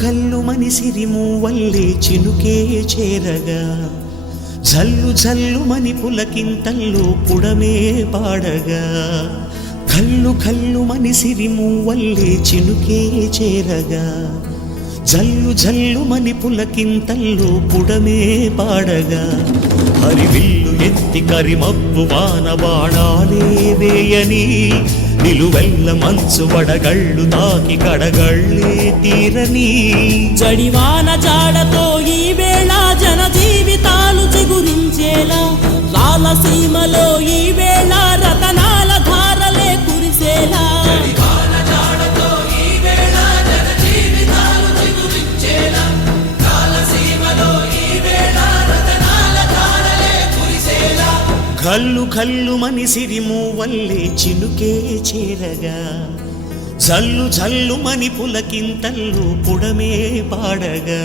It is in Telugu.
కల్లు మని సిరిమూవల్లే చినుకే చేరగా జల్లు జల్లు మని పులకింతల్లో పుడమే పాడగా కల్లు కల్లు మని సిరిమూవల్లే చినుకే చేరగా జల్లు జల్లు మని పులకింతల్లో పుడమే పాడగా హరివిల్లు ఎత్తి కరిమబ్బు వాన బాణాలే వేయని నిలువెల్ల మంచు వడగళ్ళు తాకి కడగళ్ళే తీరని జడివాన జాడతో ఈ వేళ జన జీవితాలు చిగురించేలా రాలసీమలో ఈ వేళ రతనాల ధారలే కురిసేలా కల్లు కల్లు మని సిరిమూవల్లే చినుకే చేరగా జల్లు జల్లు మని పులకింతల్లు పుడమే పాడగా